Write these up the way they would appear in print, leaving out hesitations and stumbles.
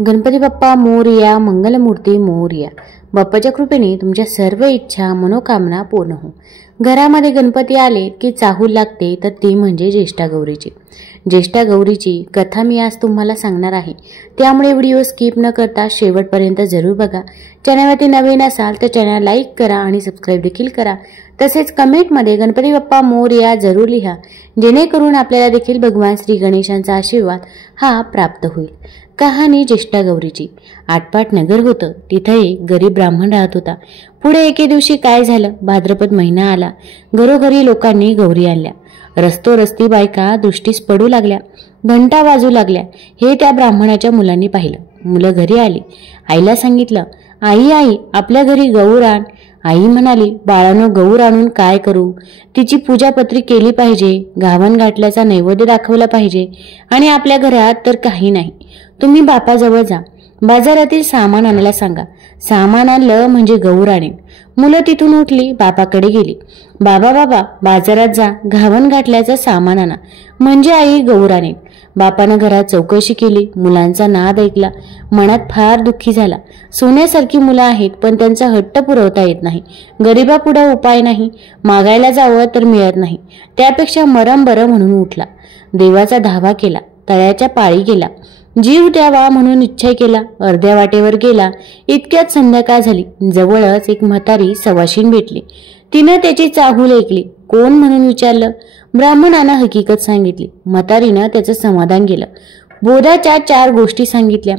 गणपती बाप्पा मोरया, मंगलमूर्ती मोरया. बाप्पाच्या कृपेने तुमच्या सर्व इच्छा मनोकामना पूर्ण हो. घरामध्ये गणपती आले की चाहूल लागते तर ती म्हणजे ज्येष्ठा गौरीची. ज्येष्ठा गौरीची कथा मी आज तुम्हाला सांगणार आहे, त्यामुळे व्हिडिओ स्किप न करता शेवटपर्यंत जरूर बघा. चॅनलवरती नवीन असाल तर चॅनल लाईक करा आणि सबस्क्राईब देखील करा. तसेच कमेंटमध्ये गणपती बाप्पा मोरया जरूर लिहा, जेणेकरून आपल्याला देखील भगवान श्री गणेशांचा आशीर्वाद हा प्राप्त होईल. कहाणी ज्येष्ठा गौरीची. आटपाट नगर होतं, तिथे एक गरीब ब्राह्मण राहत होता. पुढे एके दिवशी काय झालं, भाद्रपद महिना आला. घरोघरी लोकांनी गौरी आणल्या. रस्ती बायका दृष्टीस पडू लागल्या, घंटा वाजू लागल्या. हे त्या ब्राह्मणाच्या मुलांनी पाहिलं. मुलं घरी आली. आईला सांगितलं, आई आई आपल्या घरी गौर आण. आई म्हणाली, बाळानं गौर आणून काय करू? तिची पूजापत्री केली पाहिजे, गावन घातल्याचा नैवेद्य दाखवला पाहिजे, आणि आपल्या घरात तर काही नाही. तुम्ही बापाजवळ जा, बाजारातील सामान आणायला सांगा. सामान आणलं म्हणजे गौर आणेन. मुलं तिथून उठली, बापाकडे गेली. बाबा बाजारात जा, घावन घातल्याचं सामान आणा, म्हणजे आई गौर आणेन. बापानं घरात चौकशी केली, मुलांचा नाद ऐकला. मनात फार दुःखी झाला. सोन्यासारखी मुलं आहेत, पण त्यांचा हट्ट पुरवता येत नाही. गरिबापुढे उपाय नाही. मागायला जावं तर मिळत नाही. त्यापेक्षा मरम बरं म्हणून उठला. देवाचा धावा केला. तळ्याच्या पाळी गेला. जीव द्यावा म्हणून निश्चय केला. अर्ध्या वाटेवर गेला. इतक्यात संध्याकाळ झाली. जवळच एक म्हातारी सवाशीण भेटली. तिनं त्याची चाहूल ऐकली. कोण म्हणून विचारलं. ब्राह्मणानं हकीकत सांगितली. म्हातारीनं त्याचं समाधान केलं. बोधाच्या 4 गोष्टी सांगितल्या.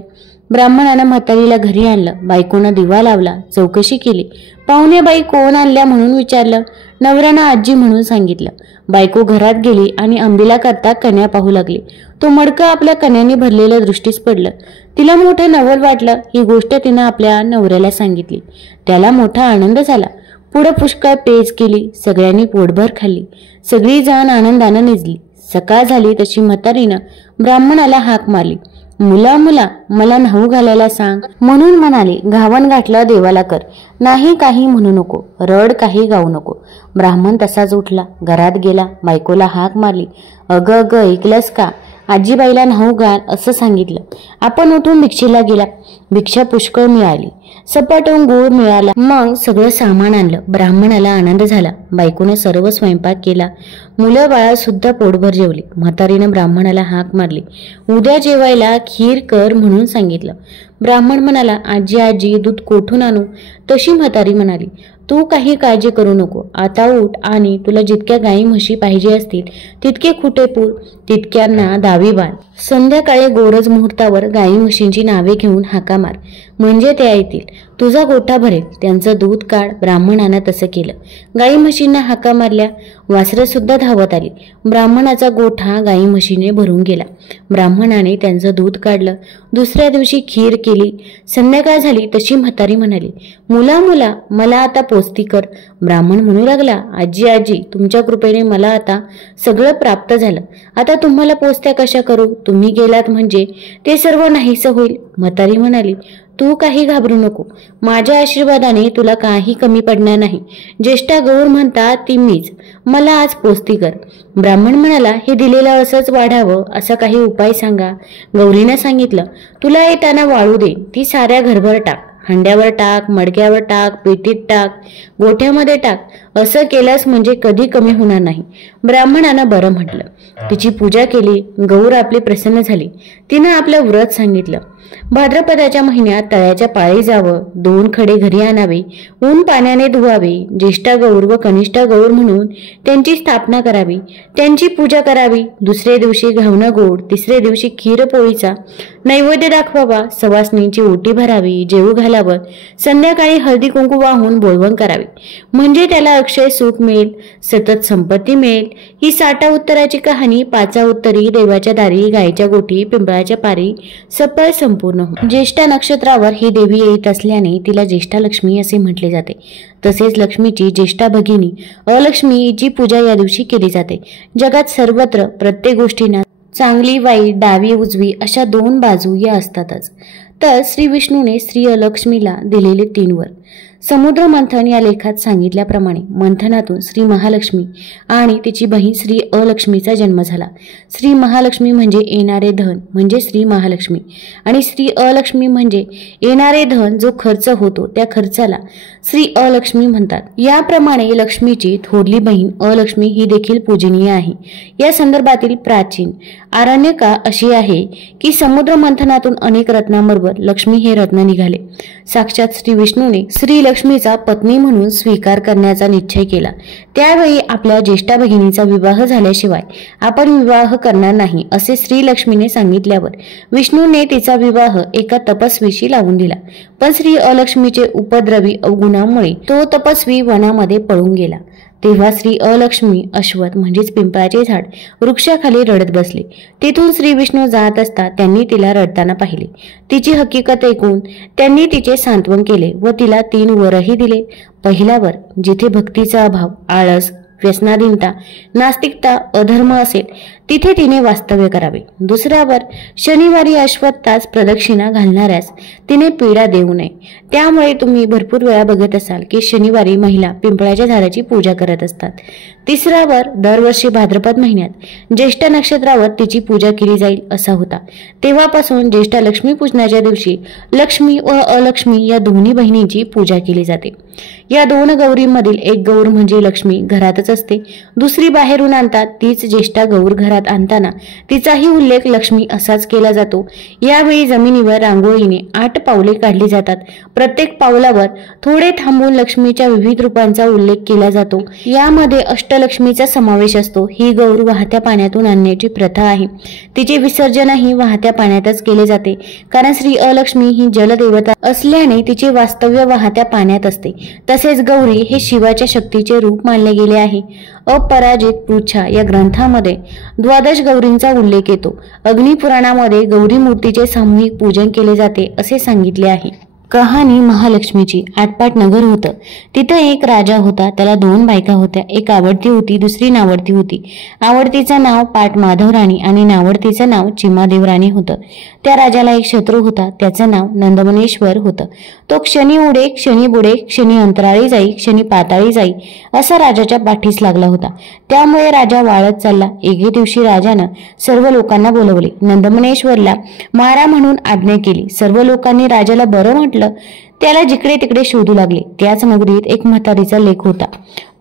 ब्राह्मणानं म्हातारीला घरी आणलं. बायकोनं दिवा लावला. चौकशी केली. पाहुण्याबाई कोण आणल्या म्हणून विचारलं. नवऱ्यानं आजी म्हणून सांगितलं. बायको घरात गेली आणि अंबिला करता कन्या पाहू लागली. तो मडकं आपल्या कन्याने भरलेलं दृष्टीस पडलं. तिला मोठं नवल वाटलं. ही गोष्ट तिनं आपल्या नवऱ्याला सांगितली. त्याला मोठा आनंद झाला. पुढं पुष्कळ पेज केली. सगळ्यांनी पोटभर खाल्ली. सगळी जण आनंदानं निजली. सकाळ झाली तशी म्हातारीनं ब्राह्मणाला हाक मारली. मुला मला न्हाऊ घालायला सांग. म्हणून म्हणाले, घावन घातलं देवाला कर, नाही काही म्हणू नको, रड काही गाऊ नको. ब्राह्मण तसाच उठला. घरात गेला. बायकोला हाक मारली. अगं ऐकलंस का? आजीबाईला न्हाऊ घाल असं सांगितलं. आपण उठून भिक्षेला गेला. भिक्षा पुष्कळ मिळाली. सपाटून गूळ मिळाला. मग सगळं सामान आणलं. ब्राह्मणाला आनंद झाला. बायकोनं सर्व स्वयंपाक केला. मुलं बाळा सुद्धा पोटभर जेवली. म्हातारीनं ब्राह्मणाला हाक मारली. उद्या जेवायला खीर कर म्हणून सांगितलं. ब्राह्मण म्हणाला, आजी दूध कोठून आणू? तशी म्हातारी म्हणाली, तू काही काळजी करू नको. आता उठ आणि तुला जितक्या गाई म्हशी पाहिजे असतील तितके खुटे पूर, तितक्यांना दावी बांध. संध्याकाळी गोरज मुहूर्तावर गाई म्हशींची नावे घेऊन हाका मार, म्हणजे त्या येतील. तुझा गोठा भरेल. त्यांचं दूध काढ. ब्राह्मणानं तसं केलं. गाई म्हशींना हाका मारल्या. वासरं सुद्धा धावत आली. ब्राह्मणाचा गोठा गाई म्हशीने भरून गेला. ब्राह्मणाने त्यांचं दूध काढलं. दुसऱ्या दिवशी खीर केली. संध्याकाळ झाली तशी म्हातारी म्हणाली, मुला मला आता पोस्ती कर. ब्राह्मण म्हणू लागला, आजी तुमच्या कृपेने मला आता सगळं प्राप्त झालं. आता तुम्हाला पोस्त्या कशा करू? तुम्ही गेलात म्हणजे ते सर्व नाहीसं होईल. म्हातारी म्हणाली, तू काही घाबरू नको. माझ्या आशीर्वादाने तुला काही कमी पडणार नाही. ज्येष्ठा गौर म्हणतात ती मीच. मला आज पोस्ती कर. ब्राह्मण म्हणाला, हे दिलेलं असंच वाढावं असा काही उपाय सांगा. गौरीनं सांगितलं, तुला येताना वाळू दे. ती साऱ्या घरभर टाक. हंड्यावर टाक, मडक्यावर टाक, पेटीत टाक, गोठ्यामध्ये टाक. असं केलंस म्हणजे कधी कमी होणार नाही. ब्राह्मणानं बरं म्हटलं. तिची पूजा केली. गौर आपली प्रसन्न झाली. तिनं आपलं व्रत सांगितलं. भाद्रपदाच्या महिन्यात तळ्याच्या पाळी जावं. 2 खडे घरी आणावे. ऊन पाण्याने धुवावे. ज्येष्ठा गौर व कनिष्ठा गौर म्हणून त्यांची स्थापना करावी. त्यांची पूजा करावी. दुसऱ्या दिवशी घावणं गोड, तिसऱ्या दिवशी खीर पोळीचा नैवेद्य दाखवावा. सवासणींची ओटी भरावी. जेवू घालावं. संध्याकाळी हळदी कुंकू वाहून बोलवण करावी, म्हणजे त्याला अक्षय सुख मिळेल, सतत संपत्ती मिळेल. ही 60 उत्तराची कहाणी 5 उत्तरी देवाच्या दारी, गायच्या गोठी, पिंपळाच्या पारी सफळ संपूर्ण हो. ज्येष्ठा नक्षत्रावर ही देवी येत असल्याने तिला ज्येष्ठा लक्ष्मी असे म्हटले जाते. तसेच लक्ष्मीची ज्येष्ठा भगिनी अलक्ष्मी हिची पूजा या दिवशी केली जाते. जगात सर्वत्र प्रत्येक गोष्टींना चांगली वाईट, डावी उजवी अशा 2 बाजू या असतातच. तर श्री विष्णूने श्री अलक्ष्मीला दिलेले 3 वर. समुद्र मंथन या लेखात सांगितल्याप्रमाणे मंथनातून श्री महालक्ष्मी आणि तिची बहीण श्री अलक्ष्मीचा जन्म झाला। श्री महालक्ष्मी म्हणजे येणारे धन म्हणजे श्री महालक्ष्मी आणि श्री अलक्ष्मी म्हणजे येणारे धन जो खर्च होतो त्या खर्चाला श्री अलक्ष्मी म्हणतात। याप्रमाणे लक्ष्मीची थोरली बहीण अलक्ष्मी ही देखील पूजनीय आहे। या संदर्भातील प्राचीन आरण्यका अशी आहे की समुद्र मंथनातून अनेक रत्नांबरोबर लक्ष्मी हे रत्न निघाले। साक्षात श्री विष्णूने श्री लक्ष्मीचा पत्नी म्हणून स्वीकार करण्याचा निश्चय केला। त्यावेळी आपल्या ज्येष्ठ बहिणीचा विवाह झाल्याशिवाय आपण विवाह करणार नाही असे श्री लक्ष्मीने सांगितल्यावर विष्णूने तिचा विवाह एका तपस्वीशी लावून दिला। पण श्री अलक्ष्मीचे उपद्रवी अवगुणामुळे तो तपस्वी वनामध्ये पळून गेला। तेव्हा श्री अलक्ष्मी अश्वत्थ म्हणजेच पिंपळाचे झाड वृक्षाखाली रडत बसले। तिथून श्री विष्णू जात असता त्यांनी तिला रडताना पाहिले। तिची हकीकत ऐकून त्यांनी तिचे सांत्वन केले व तिला 3 वरही दिले। पहिला वर जिथे भक्तीचा अभाव, आळस, व्यसनाधीनता, नास्तिकता, अधर्म असेल तिथे तिने वास्तव्य करावे। दुसऱ्यावर शनिवारी अश्वत्थास प्रदक्षिणा घालणाऱ्यास तिने पीडा देऊ नये। त्यामुळे तुम्ही भरपूर वेळा बघत असाल की शनिवारी महिला पिंपळाच्या झाडाची पूजा करत असतात। तिसऱ्यावर दरवर्षी भाद्रपद महिन्यात ज्येष्ठ नक्षत्रावर तिची पूजा केली जाईल असा होता। तेव्हापासून ज्येष्ठ लक्ष्मी पूजनाच्या दिवशी लक्ष्मी व अलक्ष्मी या दोन्ही बहिणींची पूजा केली जाते। या 2 गौरींमधील एक गौर म्हणजे लक्ष्मी घरातच असते, दुसरी बाहेरून आणतात। तीच ज्येष्ठा गौर घरात आणताना तिचाही उल्लेख लक्ष्मी असाच केला जातो। यावेळी जमिनीवर रांगोळीने 8 पावले काढली जातात। प्रत्येक पावलावर थोडे थांबून लक्ष्मीच्या विविध रूपांचा उल्लेख केला जातो। यामध्ये अष्टलक्ष्मीचा समावेश असतो। ही गौर वाहत्या पाण्यातून आणण्याची प्रथा आहे। तिचे विसर्जनही वाहत्या पाण्यातच केले जाते, कारण श्री अलक्ष्मी ही जलदेवता असल्याने तिचे वास्तव्य वाहत्या पाण्यात असते। तसेच गौरी हे शिवाच्या शक्तीचे रूप मानले गेले आहे। अपराजित पृच्छा या ग्रंथामध्ये 12 गौरींचा उल्लेख येतो। अग्निपुराणामध्ये गौरी मूर्तीचे सामूहिक पूजन केले जाते असे सांगितले आहे। कहाणी महालक्ष्मीची। आटपाट नगर होतं। तिथं एक राजा होता। त्याला 2 बायका होत्या। एक आवडती होती, दुसरी नावडती होती। आवडतीचं नाव पाट माधवराणी आणि नावडतीचं नाव चिमादेवराणी होतं। त्या राजाला एक शत्रू होता, त्याचं नाव नंदमनेश्वर होतं। तो क्षणी उडे, क्षणी बुडे, क्षणी अंतराळी जाई, क्षणी पाताळी जाई असा राजाच्या पाठीस लागला होता। त्यामुळे राजा वाळत चालला। एके दिवशी राजानं सर्व लोकांना बोलवले, नंदमनेश्वरला मारा म्हणून आज्ञा केली। सर्व लोकांनी राजाला बरं म्हटलं। त्याला जिकडे तिकडे शोधू लागले। त्याच नगरीत एक म्हातारीचा लेक होता।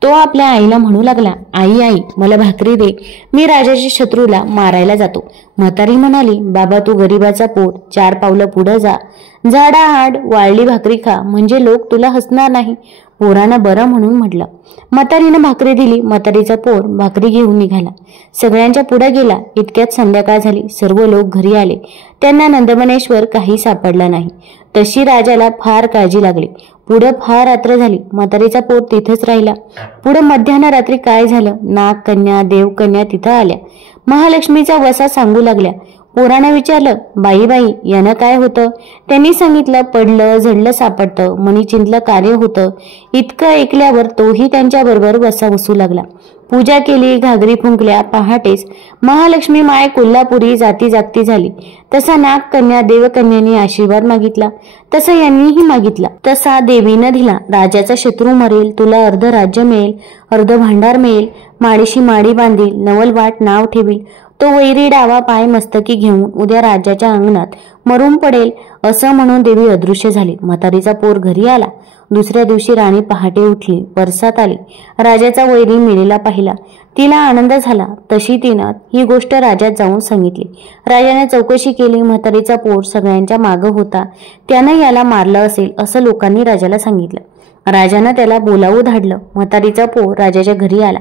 तो आपल्या आईला म्हणू लागला, आई आई मला भाकरी दे, मी राजाच्या शत्रूला मारायला जातो। म्हातारी म्हणाली, बाबा तू गरीबाचा पोट, 4 पावलं पुढे जा, झाडाआड वाळली भाकरी खा, म्हणजे लोक तुला हसणार नाही। पोरानं बरं म्हणून म्हटलं। म्हातारीनं भाकरी दिली। म्हातारीचा पोर भाकरी घेऊन निघाला, सगळ्यांच्या पुढे गेला। इतक्यात संध्याकाळ झाली। सर्व लोक घरी आले। त्यांना नंदमनेश्वर काही सापडला नाही। तशी राजाला फार काळजी लागली। पुढे फार रात्र झाली। म्हातारीचा पोर तिथेच राहिला। पुढे मध्यान्ह रात्री काय झालं, नागकन्या देवकन्या तिथं आल्या। महालक्ष्मीचा वसा सांगू लागल्या। पोराने विचारलं, बाई बाई यानं काय होतं? त्यांनी सांगितलं, पडलं झडलं सापडतं, मणिचिंतलं कार्य होतं। इतकं ऐकल्यावर तोही त्यांच्या बरोबर वसा बसू लागला। पूजा केली, घागरी फुंकल्या। पहाटेच महालक्ष्मी माय कोल्हापुरी जाती जागती झाली। तसा नागकन्या देवकन्यांनी आशीर्वाद मागितला, तसा यांनीही मागितला, तसा देवीनं दिला। राजाचा शत्रू मरेल, तुला अर्ध राज्य मिळेल, अर्ध भांडार मिळेल, माडीशी माडी बांधील, नवलवाट नाव ठेवील, तो वैरी डावा पाय मस्तकी घेऊन उद्या राजाच्या अंगणात मरून पडेल असं म्हणून देवी अदृश्य झाली। म्हातारीचा पोर घरी आला। दुसऱ्या दिवशी राणी पहाटे उठली, परसात आली, राजाचा वैरी मेलेला पाहिला। तिला आनंद झाला। तशी तिनं ही गोष्ट राजात जाऊन सांगितली। राजाने चौकशी केली। म्हातारीचा पोर सगळ्यांच्या मागं होता, त्यानं याला मारलं असेल असं लोकांनी राजाला सांगितलं। राजानं त्याला बोलावू धाडलं। म्हातारीचा पोर राजाच्या घरी आला।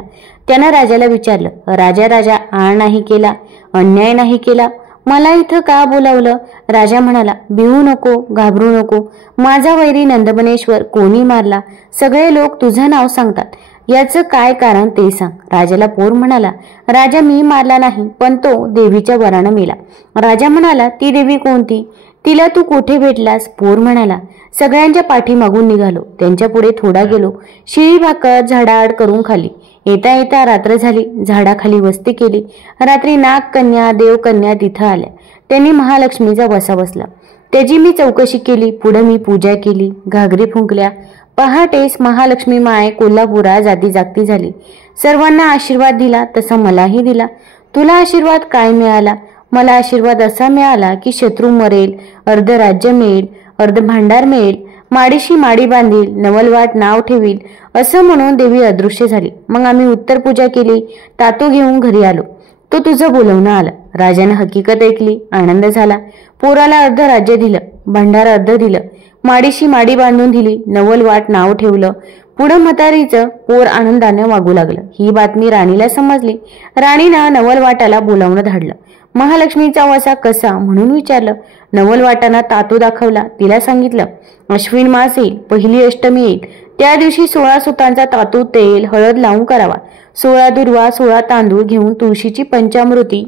त्यानं राजाला विचारलं, राजा राजा आळ नाही केला, अन्याय नाही केला, मला इथं का बोलावलं? राजा म्हणाला, भिवू नको, घाबरू नको, माझा वैरी नंदमनेश्वर कोणी मारला? सगळे लोक तुझं नाव सांगतात, याचं काय कारण ते सांग। राजाला पोर म्हणाला, राजा मी मारला नाही, पण तो देवीच्या वरानं मेला। राजा म्हणाला, ती देवी कोणती? तिला तू कुठे भेटलास? पोर म्हणाला, सगळ्यांच्या पाठीमागून निघालो, त्यांच्या पुढे थोडा गेलो, शिळी भाकर झाडाआड करून खाली। येता येता रात्र झाली, झाडाखाली वस्ती केली। रात्री नागकन्या देवकन्या तिथं आल्या। त्यांनी महालक्ष्मीचा वसा बसला। त्याची मी चौकशी केली। पुढे मी पूजा केली, घागरी फुंकल्या, पहाटेस महालक्ष्मी माय कोल्हापुरा जाती जागती झाली. सर्वांना आशीर्वाद दिला तसा मलाही दिला. तुला आशीर्वाद काय मिळाला? मला आशीर्वाद असा मिळाला की शत्रू मरेल, अर्ध राज्य मिळेल, अर्ध भांडार मिळेल, माडीशी माडी बांधील, नवलवाट नाव ठेवील असं म्हणून देवी अदृश्य झाली. मग आम्ही उत्तर पूजा केली, तातू घेऊन घरी आलो. तो तुझं बोलवणं आला. राजाने हकीकत ऐकली, आनंद झाला. पोराला अर्ध राज्य दिलं, भांडार अर्ध दिलं, माडीशी माडी बांधून दिली, नवलवाट नाव ठेवलं. पुढं म्हातारीचं पोर आनंदाने वागू लागलं. ही बातमी राणीला समजली. राणीनं नवलवाटाला बोलावणं धाडलं. महालक्ष्मीचा वसा कसा म्हणून विचारलं. नवलवाटानं तातू दाखवला. तिला सांगितलं, अश्विन मास येईल, पहिली अष्टमी येईल, त्या दिवशी 16 सुतांचा तातू तेल हळद लावून करावा. 16 दुर्वा 16 तांदूळ घेऊन तुळशीची पंचामृती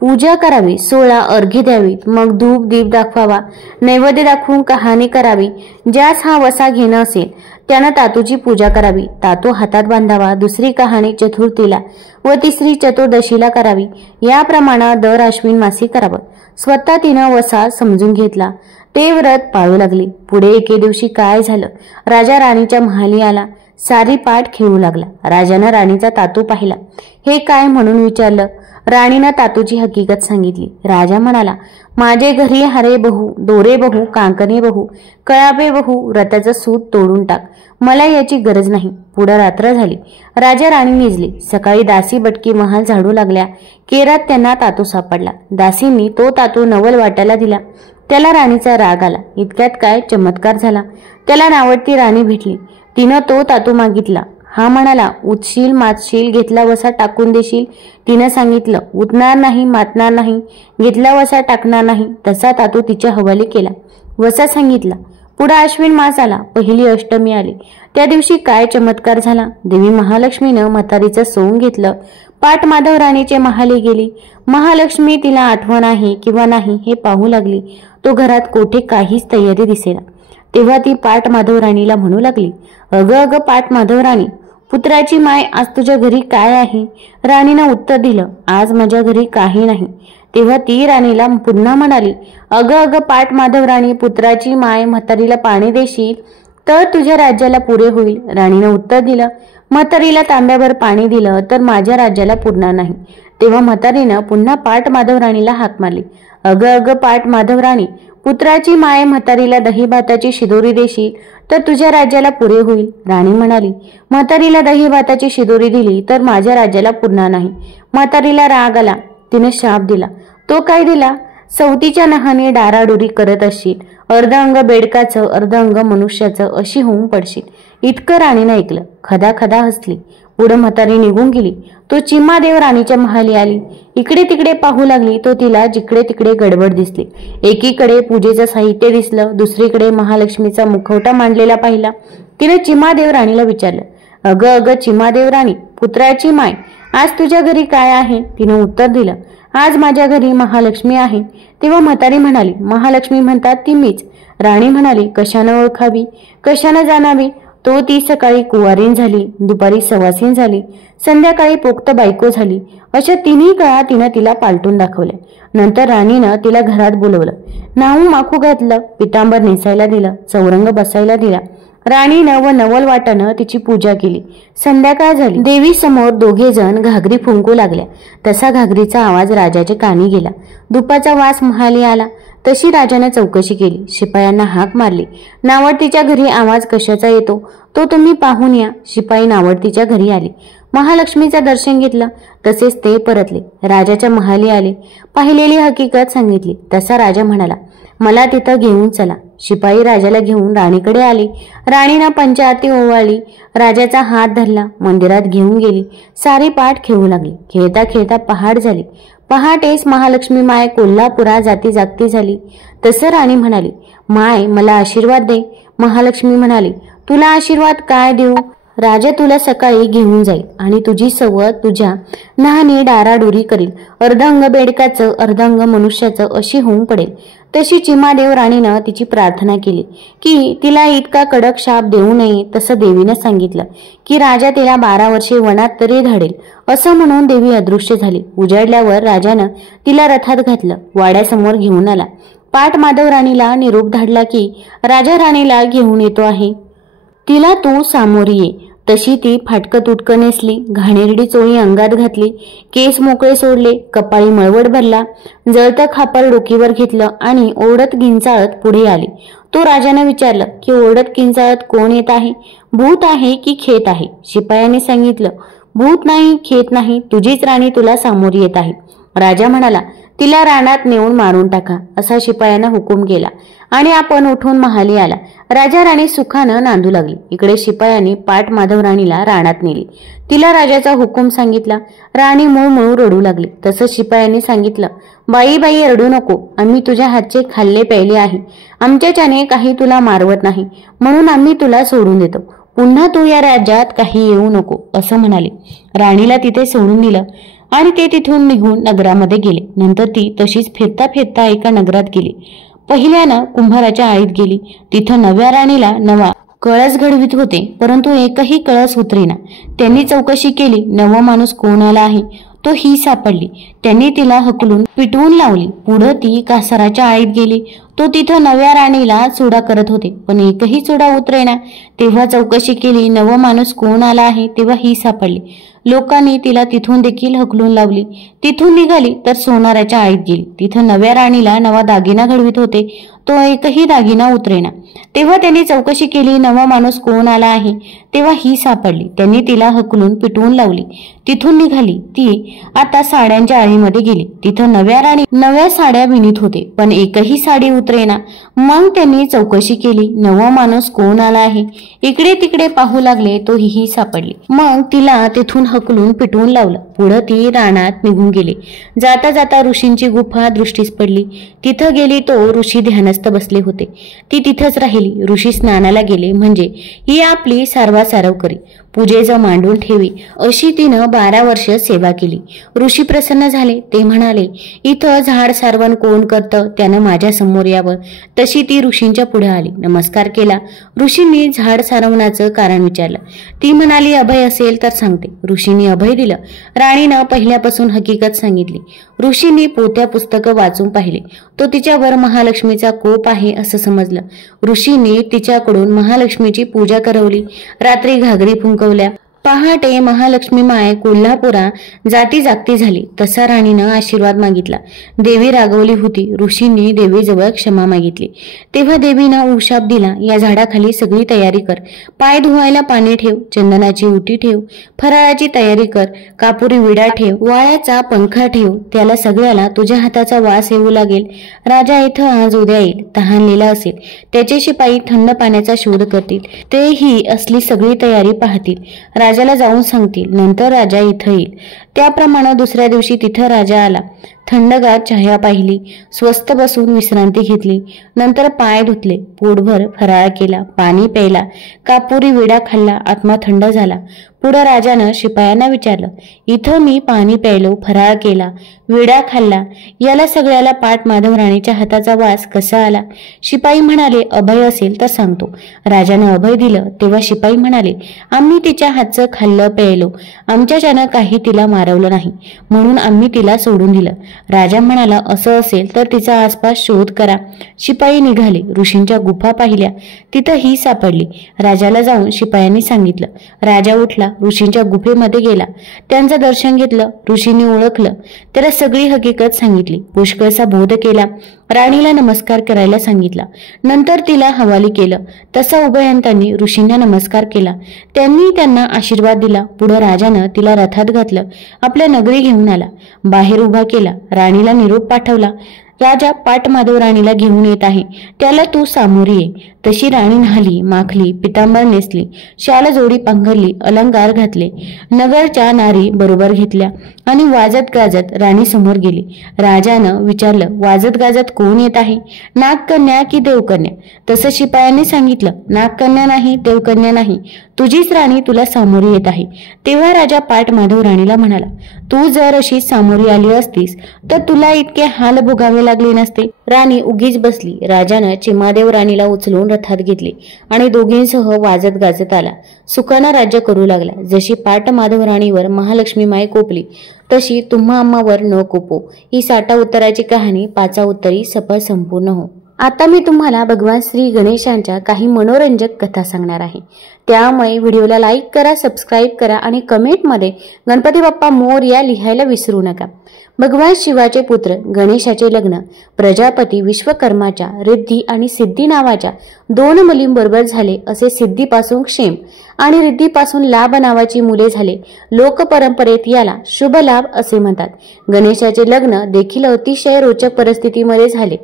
पूजा करावी, 16 अर्घ्य द्यावीत, मग धूप दीप दाखवावा, नैवेद्य दाखवून कहाणी करावी. ज्यास हा वसा घेणं असेल त्यानं तातूची पूजा करावी. तातू हातात बांधावा. दुसरी कहाणी चतुर्थीला व तिसरी चतुर्दशीला करावी. याप्रमाणे दर अश्विन मासी करावं. स्वतः तिनं वसा समजून घेतला. ते व्रत पाळू लागली. पुढे एके दिवशी काय झालं? राजा राणीच्या महाली आला. सारी पाठ खेळू लागला. राजानं राणीचा तातू पाहिला. हे काय म्हणून विचारलं. राणीनं तातूची हकीकत सांगितली. राजा म्हणाला, माझे घरी हारे बहू, दोरे बहू, कांकणे बहू, कळाबे बहू, रथाचं सूत तोडून टाक, मला याची गरज नाही. पुढं रात्र झाली. राजा राणी निजली. सकाळी दासी बटकी महाल झाडू लागल्या. केरात त्यांना तातू सापडला. दासींनी तो तातू नवलवाटाला दिला. त्याला राणीचा राग आला. इतक्यात काय चमत्कार झाला. त्याला नावडती राणी भेटली. तिनं तो तातू मागितला. हा म्हणाला, उतशील मातशील, घेतला वसा टाकून देशील. तिनं सांगितलं, उतणार नाही, मातणार नाही, घेतला वसा टाकणार नाही. तसा तातू तिच्या हवाली केला. वसा सांगितला. पुढे अश्विन मास आला. पहिली अष्टमी आली. त्या दिवशी काय चमत्कार झाला. देवी महालक्ष्मीनं म्हातारीचं सोंग घेतलं. पाट माधव राणीचे महाली गेली. महालक्ष्मी तिला आठवण आहे किंवा नाही हे पाहू लागली. तो घरात कोठे काहीच तयारी दिसेना. तेव्हा ती पाट माधव राणीला म्हणू लागली, अगं अगं पाट माधव राणी, पुत्राची माय, आज तुझ्या घरी काय आहे? राणीनं उत्तर दिलं, आज माझ्या घरी काही नाही. तेव्हा ती राणीला पुन्हा म्हणाली, अगं अगं पाट माधव राणी, पुत्राची माय, म्हातारीला पाणी देशील तर तुझ्या राज्याला पुरे होईल. राणीनं उत्तर दिलं, म्हातारीला तांब्याभर पाणी दिलं तर माझ्या राज्याला पुरणार नाही. तेव्हा म्हातारीनं पुन्हा पाट माधव राणीला हाक मारली, अगं अगं पाट माधव राणी, पुत्राची माय, म्हातारीला दही भाताची शिदोरी देशील तर तुझ्या राज्याला पुरे होईल. राणी म्हणाली, म्हातारीला दही भाताची शिदोरी दिली तर माझ्या राज्याला पुरणार नाही. म्हातारीला राग आला. तिने शाप दिला. तो काय दिला? सवतीच्या नहाने डाराडोरी करत असशील, अर्ध अंग बेडकाचं, अर्ध अंग मनुष्याचं, अशी होऊन पडशील. इतकं राणीनं ऐकलं. खदा खदा हसली. पुढं म्हातारी निघून गेली. तो चिम्मादेव राणीच्या महाली आली. इकडे तिकडे पाहू लागली. तो तिला जिकडे तिकडे गडबड दिसली. एकीकडे पूजेचं साहित्य दिसलं, दुसरीकडे महालक्ष्मीचा मुखवटा मांडलेला पाहिला. तिने चिम्मादेव राणीला विचारलं, अगं अगं चिम्मादेव राणी, पुत्राची माय, आज तुझ्या घरी काय आहे? तिनं उत्तर दिलं, आज माझ्या घरी महालक्ष्मी आहे. तेव्हा म्हातारी म्हणाली, महालक्ष्मी म्हणतात ती मीच. राणी म्हणाली, कशानं ओळखावी, कशानं जाणावी? तो ती सकाळी कुवारीन झाली, दुपारी सवासीन झाली, संध्याकाळी पोक्त बायको झाली. अशा तिन्ही काळा तिनं तिला पालटून दाखवल्या. नंतर राणीनं तिला घरात बोलवलं. नाहू माखू घातलं, पितांबर नेसायला दिलं, चौरंग बसायला दिला. राणीनं व नवलवाटानं तिची पूजा केली. संध्याकाळ झाली. देवी समोर दोघे जण घागरी फुंकू लागल्या. तसा घागरीचा आवाज राजाच्या कानी गेला. दुपाचा वास महाली आला. तशी राजाने चौकशी केली. शिपायांना हाक मारली. नावडतीच्या घरी आवाज कशाचा येतो तो तुम्ही पाहून या. शिपाई नावडतीच्या घरी आली. महालक्ष्मीचं दर्शन घेतलं. तसेच ते परतले. राजाच्या महाली आले. पाहिलेली हकीकत सांगितली. तसा राजा म्हणाला, मला तिथं घेऊन चला. शिपाई राजाला घेऊन राणीकडे आली. राणीनं पंचारती ओवाळली. राजाचा हात धरला. मंदिरात घेऊन गेली. सारी पाठ खेळू लागली. खेळता खेळता पहाट झाली. पहाटेस महालक्ष्मी माय कोल्हापुरा जाती जागती झाली. तसं राणी म्हणाली, माय मला आशीर्वाद दे. महालक्ष्मी म्हणाली, तुला आशीर्वाद काय देऊ? राजा तुला सकाळी घेऊन जाईल आणि तुझी सवत तुझ्या नहाने डाराडोरी करील. अर्ध अंग बेडकाचं, अर्ध अंग मनुष्याचं, अशी होऊन पडेल. तशी चिमादेव राणीनं तिची प्रार्थना केली की तिला इतका कडक शाप देऊ नये. तसं देवीनं सांगितलं की राजा तिला 12 वर्षे वनात तरी धाडेल. असं म्हणून देवी अदृश्य झाली. उजाडल्यावर राजानं तिला रथात घातलं. वाड्यासमोर घेऊन आला. पाट माधव राणीला निरोप धाडला की राजा राणीला घेऊन येतो आहे. तिला तू सामोरी ये. तशी ती फाटकं तुटकं नेसली, घाणेरडी चोळी अंगात घातली, केस मोकळे सोडले, कपाळी मळवट भरला, जळतं खापर डोकीवर घेतलं आणि ओरडत किंचाळत पुढे आली. तो राजाने विचारलं की ओरडत किंचाळत कोण येत आहे? भूत आहे की खेत आहे? शिपायाने सांगितलं, भूत नाही, खेत नाही, तुझीच राणी तुला सामोरी येत आहे. राजा म्हणाला, तिला रानात नेऊन मारून टाका, असा शिपायानं हुकूम केला आणि आपण उठून महाली आला. राजा राणी सुखानं नांदू लागली. इकडे शिपायाने पाट माधव राणीला रानात नेली. तिला राजाचा हुकूम सांगितला. राणी मुळमुळू रडू लागली. तसंच शिपायाने सांगितलं, बाई बाई रडू नको, आम्ही तुझ्या हातचे खाल्ले प्यायले आहे, आमच्याच्याने काही तुला मारवत नाही, म्हणून आम्ही तुला सोडून देतो, पुन्हा तू या राज्यात काही येऊ नको, असं म्हणाले. राणीला तिथे सोडून दिलं आणि ते तिथून निघून नगरामध्ये गेले. नंतर ती तशीच फिरता फिरता एका नगरात गेली. पहिल्यानं कुंभाराच्या आळीत गेली. तिथं नव्या राणीला नवा कळस घडवित होते, परंतु एकही कळस उतरेना. त्यांनी चौकशी केली, नवा माणूस कोण आला आहे तो ही सापडली. त्यांनी तिला हकलून पिटवून लावली. पुढं ती कासाराच्या आळीत गेली. तो तिथं नव्या राणीला चुडा करत होते, पण एकही चुडा उतरेना. तेव्हा चौकशी केली, नवा माणूस कोण आला आहे तेव्हा ही सापडली. लोकांनी तिला तिथून देखील हकलून लावली. तिथून निघाली तर सोनाराच्या आळीत गेली. तिथं नव्या राणीला नवा दागिना घडवित होते, तो एकही दागिना उतरेना. तेव्हा त्यांनी चौकशी केली, नवा माणूस कोण आला आहे तेव्हा ही सापडली. त्यांनी तिला हकलून पिटवून लावली. तिथून निघाली. ती आता साड्यांच्या आळीमध्ये गेली. तिथं नव्या राणी नव्या साड्या विणीत होते, पण एकही साडी उतरेना. मग त्यांनी चौकशी केली, नवा माणूस कोण आला आहे. इकडे तिकडे पाहू लागले, तो ही सापडली. मग तिला तिथून हकलून पिटवून लावलं. पुढं ती रानात निघून गेली. जाता जाता ऋषींची गुफा दृष्टीस पडली. तिथं गेली तो ऋषी ध्यानस्थ बसले होते. ती तिथंच राहिली. ऋषी स्नानाला गेले म्हणजे ही आपली सारवासारव करी, पूजेचं मांडून ठेवी, अशी तिनं 12 वर्ष सेवा केली. ऋषी प्रसन्न झाले. ते म्हणाले, इथं झाड सारवण कोण करतं त्यानं माझ्या समोर यावं. तशी ती ऋषींच्या पुढे आली, नमस्कार केला. ऋषींनी झाड सारवण्याचं कारण विचारलं. ती म्हणाली, अभय असेल तर सांगते. ऋषींनी अभय दिलं. राणीनं पहिल्यापासून हकीकत सांगितली. ऋषींनी पोत्या पुस्तकं वाचून पाहिले. तो तिच्यावर महालक्ष्मीचा कोप आहे असं समजलं. ऋषींनी तिच्याकडून महालक्ष्मीची पूजा करवली. रात्री घागरी फुंकवल्या. पहाटे महालक्ष्मी माय कोल्हापुरा जाती जागती झाली. तसा राणीनं आशीर्वाद मागितला. देवी रागवली होती. ऋषींनी देवीजवळ क्षमा मागितली. तेव्हा देवीनं उशाप दिला, या झाडाखाली सगळी तयारी कर, पाय धुवायला पाणी ठेव, चंदनाची उटी ठेव, फराळाची तयारी कर, कापुरी विडा ठेव, वाळ्याचा पंखा ठेव, त्याला सगळ्याला तुझ्या हाताचा वास येऊ लागेल. राजा इथं आज उद्या येईल, तहानलेला असेल, त्याचे शिपाई थंड पाण्याचा शोध करतील, ते ही असली सगळी तयारी पाहतील, राजाला जाऊन सांगतील. नंतर राजा इथं येईल. त्याप्रमाणे दुसऱ्या दिवशी तिथं राजा आला. थंडगार चहा पाहिली, स्वस्थ बसून विश्रांती घेतली. नंतर पाय धुतले, पोटभर फराळ केला, पाणी प्यायला, कापुरी विडा खाल्ला, आत्मा थंड झाला. पुढं राजानं शिपायांना विचारलं, इथं मी पाणी प्यायलो, फराळ केला, विडा खाल्ला, याला सगळ्याला पाट माधव राणीच्या हाताचा वास कसा आला? शिपाई म्हणाले, अभय असेल तर सांगतो. राजानं अभय दिलं. तेव्हा शिपाई म्हणाले, आम्ही तिच्या हातचं खाल्लं प्यायलो, आमच्याच्यानं काही तिला मारवलं नाही, म्हणून आम्ही तिला सोडून दिलं. राजा म्हणाला, असं असेल तर तिचा आसपास शोध करा. शिपाई निघाले. ऋषींच्या गुफा पाहिल्या. तिथं ही सापडली. राजाला जाऊन शिपायांनी सांगितलं. राजा उठला, ऋषींच्या गुफेमध्ये गेला. त्यांचं दर्शन घेतलं. ऋषींनी ओळखलं. त्याला सगळी हकीकत सांगितली. पुष्कळचा बोध केला. राणीला नमस्कार करायला सांगितला. नंतर तिला हवाली केलं. तसा उभयंतांनी ऋषींना नमस्कार केला. त्यांनी त्यांना आशीर्वाद दिला. पुढे राजानं तिला रथात घातलं. आपल्या नगरी घेऊन आला. बाहेर उभा केला. राणीला निरोप पाठवला. राजा पाट माधव राणीला घेऊन येत आहे, त्याला तू सामोरी ये. तशी राणी न्हाली, माखली, पितांबर नेसली, शाल जोडी पांघरली, अलंकार घातले. नगरच्या नारी बरोबर घेतल्या आणि वाजत गाजत राणी समोर गेली. राजानं विचारलं, वाजत गाजत कोण येत आहे? नागकन्या की देवकन्या? तसं शिपायांनी सांगितलं, नागकन्या नाही, देवकन्या नाही, तुझीच राणी तुला सामोरी येत आहे. तेव्हा राजा पाट माधव राणीला म्हणाला, तू जर अशी सामोरी आली असतीस तर तुला इतके हाल भोगावे लागले नसते. राणी उगीच बसली. राजानं चिमादेव राणीला उचलून रथात घेतली आणि दोघींसह वाजत गाजत आला. सुखानं राज्य करू लागला. जशी पाट माधव राणीवर महालक्ष्मी माय कोपली, तशी तुम्हा आम्हावर न कोपो. ही 60 उत्तराची कहाणी 5 उत्तरी सफळ संपूर्ण हो. आता मी तुम्हाला भगवान श्री गणेशांच्या काही मनोरंजक कथा सांगणार आहे। त्यामुळे व्हिडिओला लाईक करा, सबस्क्राईब करा आणि कमेंटमध्ये गणपती बाप्पा मोरया लिहायला विसरू नका। भगवान शिवाचे पुत्र गणेशाचे लग्न प्रजापती विश्वकर्माच्या रिद्धी आणि सिद्धी नावाच्या 2 मुलींबरोबर झाले। असे सिद्धीपासून क्षेम आणि रिद्धीपासून लाभ नावाची मुले झाले। लोकपरंपरेत याला शुभ लाभ असे म्हणतात। गणेशाचे लग्न देखील अतिशय रोचक परिस्थितीमध्ये झाले।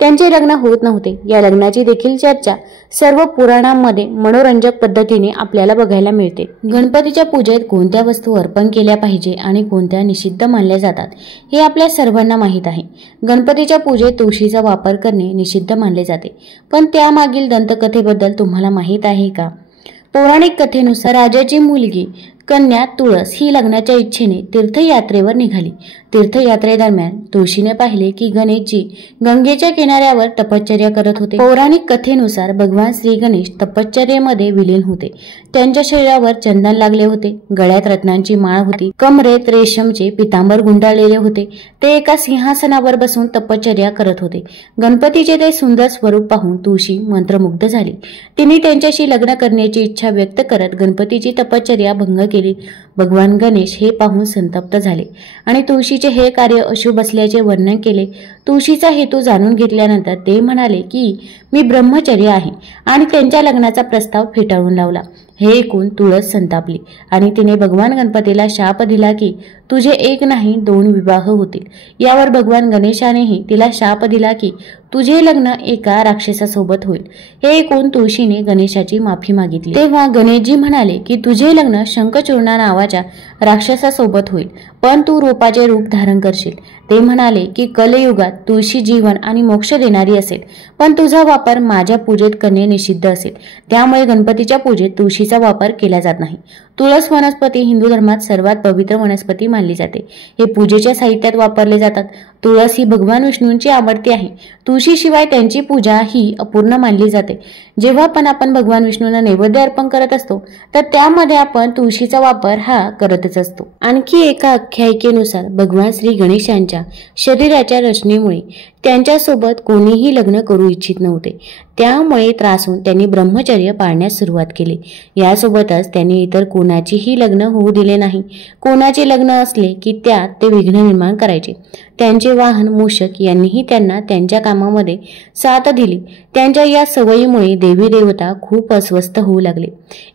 त्यांचे लग्न होत नव्हते। या लग्नाची देखील चर्चा सर्व पुराणांमध्ये मनोरंजक पद्धतीने आपल्याला बघायला मिळते। गणपतीच्या पूजेत कोणत्या वस्तू अर्पण केल्या पाहिजे आणि कोणत्या निषिद्ध मानल्या जातात हे आपल्या सर्वांना माहीत आहे। गणपतीच्या पूजेत तुळशीचा वापर करणे निषिद्ध मानले जाते, पण त्यामागील दंतकथेबद्दल तुम्हाला माहीत आहे का? पौराणिक कथेनुसार राजाची मुलगी कन्या तुळस ही लग्नाच्या इच्छेने तीर्थयात्रेवर निघाली। तीर्थयात्रेदरम्यान तुळशीने पाहिले की गणेशजी गंगेच्या किनाऱ्यावर तपश्चर्या करत होते। पौराणिक कथेनुसार भगवान श्री गणेश तपश्चर्येमध्ये विलीन होते। त्यांच्या शरीरावर चंदन लागले होते, गळ्यात रत्नांची माळ होती, कमरेत रेशमचे पितांबर गुंडाळलेले होते। ते एका सिंहासनावर बसून तपश्चर्या करत होते। गणपतीचे ते सुंदर स्वरूप पाहून तुळशी मंत्रमुग्ध झाली। तिने त्यांच्याशी लग्न करण्याची इच्छा व्यक्त करत गणपतीची तपश्चर्या भंग केली। भगवान गणेश हे पाहून संतप्त झाले आणि तुळशीचे हे कार्य अशुभ असल्याचे वर्णन केले। तुळशीचा हेतू जाणून घेतल्यानंतर ते म्हणाले की मी ब्रह्मचर्य आहे आणि त्यांच्या लग्नाचा प्रस्ताव फेटाळून लावला। हे ऐकून तुळस संतापली आणि तिने भगवान गणपतीला शाप दिला की तुझे 1 नाही 2 विवाह होतील। यावर भगवान गणेशानेही तिला शाप दिला की तुझे लग्न एका राक्षसासोबत होईल। हे ऐकून तुळशीने गणेशाची माफी मागितली। तेव्हा गणेशजी म्हणाले की तुझे लग्न शंखचूर्ण नावाच्या राक्षसासोबत होईल, पण तू रूपाचे रूप धारण करशील। ते म्हणाले की कलयुगात तुळशी जीवन आणि मोक्ष देणारी असेल, पण तुझा वापर माझ्या पूजेत करणे निषिद्ध असेल। त्यामुळे गणपतीच्या पूजेत तुळशीचा वापर केला जात नाही। तुळस वनस्पती हिंदू धर्मात सर्वात पवित्र वनस्पती मानली जाते। हे पूजेच्या साहित्यात वापरले जातात। तुळस ही भगवान विष्णूंची आवडती आहे। तुळशीशिवाय त्यांची पूजा ही अपूर्ण मानली जाते। जेव्हा पण आपण भगवान विष्णूंना नैवेद्य अर्पण करत असतो तर त्यामध्ये आपण तुळशीचा वापर हा करतच असतो। आणखी एका आख्यायिकेनुसार भगवान श्री गणेशांच्या शरीराच्या रचनेमुळे त्यांच्यासोबत कोणीही लग्न करू इच्छित नव्हते। त्यामुळे त्रासून त्यांनी ब्रह्मचर्य पाळण्यास सुरुवात केली। यासोबतच त्यांनी इतर कोणाचेही लग्न होऊ दिले नाही। कोणाचे लग्न असले की त्यात ते विघ्न निर्माण करायचे। त्यांचे वाहन मूषक यांनीही त्यांना त्यांच्या कामामध्ये साथ दिली। त्यांच्या या सवयीमुळे देवी देवता खूप अस्वस्थ होऊ लागले।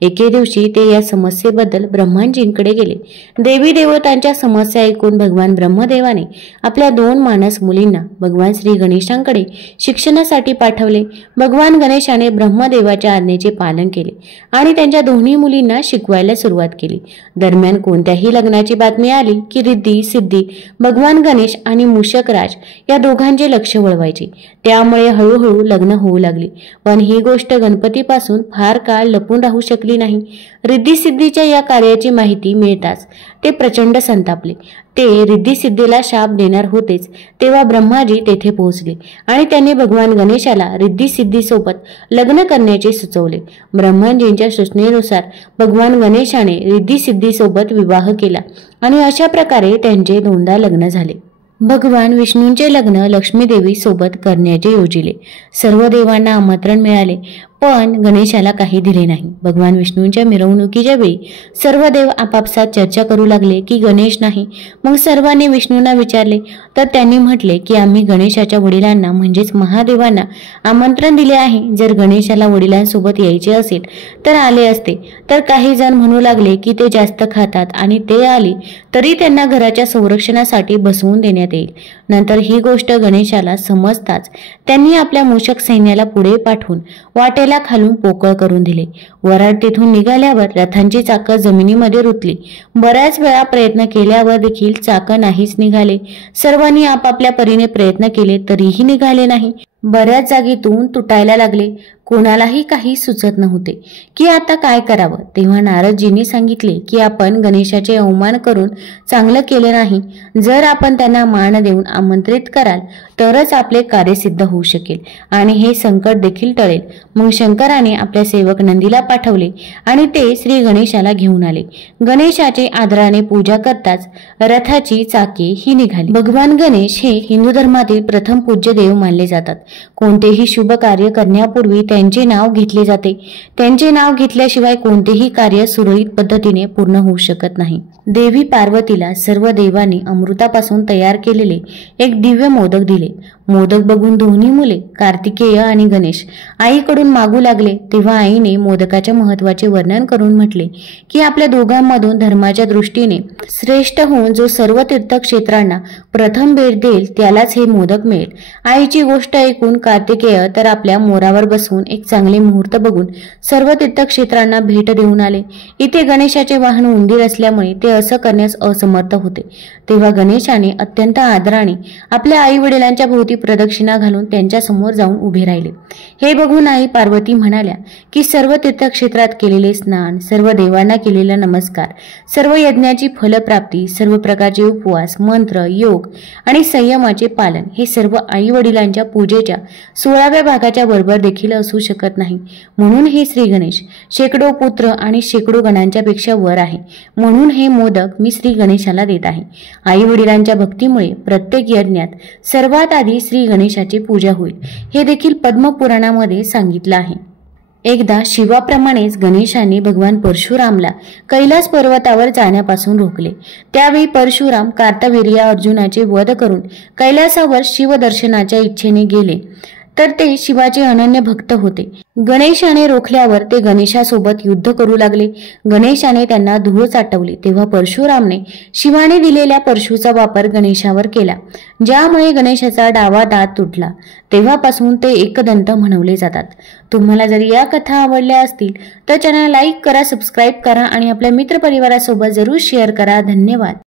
एके दिवशी ते या समस्येबद्दल ब्रह्माजींकडे गेले। देवी देवतांच्या समस्या ऐकून भगवान ब्रह्मदेवाने आपल्या 2 मानस मुलींना भगवान श्री गणेशांकडे शिक्षणासाठी पाठवले। भगवान गणेशाने ब्रह्मदेवाच्या आज्ञेचे पालन केले आणि त्यांच्या दोन्ही मुलींना शिकवायला सुरुवात केली। दरम्यान कोणत्याही लग्नाची बातमी आली की रिद्धी सिद्धी भगवान गणेश आणि मूषकराज या दोघांचे लक्ष वळवायचे। त्यामुळे हळूहळू लग्न होऊ लागली। पण ही गोष्ट गणपतीपासून फार काळ लपून राहू शकली नाही। रिद्धी सिद्धीच्या या कार्याची माहिती मिळताच ते प्रचंड संतापले। ते रिद्धी सिद्धीला शाप देणार होतेच तेव्हा ब्रह्माजी तेथे पोहोचले आणि त्यांनी भगवान गणेशाला रिद्धी सिद्धी सोबत लग्न करण्याचे सुचवले। ब्रह्माजींच्या सूचनेनुसार भगवान गणेशाने रिद्धी सिद्धी सोबत विवाह केला आणि अशा प्रकारे त्यांचे 2दा लग्न झाले। भगवान विष्णूंचे लग्न लक्ष्मी देवी सोबत करण्याचे योजिले। सर्व देवांना आमंत्रण मिळाले, पण गणेशाला काही दिले नाही। भगवान विष्णूंच्या मिरवणुकीच्या वेळी सर्व देव आपापसात चर्चा करू लागले की गणेश नाही। मग सर्वांनी विष्णूंना विचारले तर त्यांनी म्हटले की आम्ही गणेशाच्या वडिलांना म्हणजेच महादेवांना आमंत्रण दिले आहे। जर गणेशाला वडिलांसोबत यायचे असेल तर आले असते। तर काही जण म्हणू लागले की ते जास्त खातात आणि ते आले तरी त्यांना घराच्या संरक्षणासाठी बसवून देण्यात येईल। नंतर ही गोष्ट गणेशाला समजताच त्यांनी आपल्या मूषक सैन्याला पुढे पाठवून वाटेला खालून पोकळ करून दिले। वराड तिथून निघाल्यावर रथांची चाकं जमिनीमध्ये रुतली। बऱ्याच वेळा प्रयत्न केल्यावर देखील चाकं नाहीच निघाले। सर्वांनी आपापल्या परीने प्रयत्न केले तरीही निघाले नाही। बऱ्याच जागीतून तुटायला लागले। कोणालाही काही सुचत नव्हते की आता काय करावं। तेव्हा नारदजींनी सांगितले की आपण गणेशाचे अवमान करून चांगलं केले नाही। जर आपण त्यांना मान देऊन आमंत्रित कराल तरच आपले कार्य सिद्ध होऊ शकेल आणि हे संकट देखील टळेल। मग शंकराने आपल्या सेवक नंदीला पाठवले आणि ते श्री गणेशाला घेऊन आले। गणेशाचे आदराने पूजा करताच रथाची चाके ही निघाली। भगवान गणेश हे हिंदू धर्मातील प्रथम पूज्य देव मानले जातात। कोणतेही शुभ कार्य करण्यापूर्वी त्यांचे नाव घेतले जाते. त्यांचे नाव घेतल्याशिवाय कोणतेही कार्य सुरळीत पद्धतीने पूर्ण होऊ शकत नाही. देवी पार्वतीला सर्व देवांनी अमृतापासून तयार केलेले एक दिव्य मोदक दिले. मोदक बघून दोन्ही मुले कार्तिकेय आणि गणेश आईकडून मागू लागले. तेव्हा आईने मोदकाच्या महत्त्वाचे वर्णन करून म्हटले की आपल्या दोघांमधून धर्माच्या दृष्टीने श्रेष्ठ होऊन जो सर्व तीर्थक्षेत्रांना प्रथम भेट देईल त्यालाच हे मोदक मिळेल. आईची गोष्ट ऐकून कार्तिकेय तर आपल्या मोरावर बसवून एक चांगले मुहूर्त बघून सर्व तीर्थक्षेत्रांना भेट देऊन आले. इथे गणेशाचे वाहन उंदीर असल्यामुळे ते असं करण्यास असमर्थ होते. तेव्हा गणेशाने अत्यंत आदराने आपल्या आई वडिलांच्या भोवती प्रदक्षिणा घालून त्यांच्या समोर जाऊन उभे राहिले. हे बघून आई पार्वती म्हणाल्या की सर्व तीर्थक्षेत्रात केलेले स्नान, सर्व देवांना केलेला नमस्कार, सर्व यज्ञाची फलप्राप्ती, सर्व प्रकारचे उपवास, मंत्र, योग आणि संयमाचे पालन हे सर्व आई वडिलांच्या पूजेच्या 16व्या भागाच्या बरोबर देखील असू शकत नाही. म्हणून हे श्री गणेश शेकडो पुत्र आणि शेकडो गणांच्या पेक्षा वर आहे. म्हणून हे मोदक मी श्री गणेशाला देत आहे. आई वडिलांच्या भक्तीमुळे प्रत्येक यज्ञात सर्वात आधी श्री गणेशाची पूजा होईल हे देखील पद्मपुराणामध्ये सांगितलं आहे. एकदा शिवाप्रमाणेच गणेशाने भगवान परशुरामला कैलास पर्वतावर जाण्यापासून रोखले. त्यावेळी परशुराम कार्तवीर्य अर्जुनाचे वध करून कैलासावर शिवदर्शनाच्या इच्छेने गेले तर ते शिवाचे अनन्य भक्त होते. गणेशाने रोखल्यावर ते गणेशासोबत युद्ध करू लागले. गणेशाने त्यांना धूळ चाटवली. तेव्हा परशुरामने शिवाने दिलेल्या परशुचा वापर गणेशावर केला, ज्यामुळे गणेशाचा डावा दात तुटला. तेव्हापासून ते एकदंत म्हणवले जातात. तुम्हाला जर या कथा आवडल्या असतील तर चॅनल लाईक करा, सबस्क्राईब करा आणि आपल्या मित्रपरिवारासोबत जरूर शेअर करा. धन्यवाद.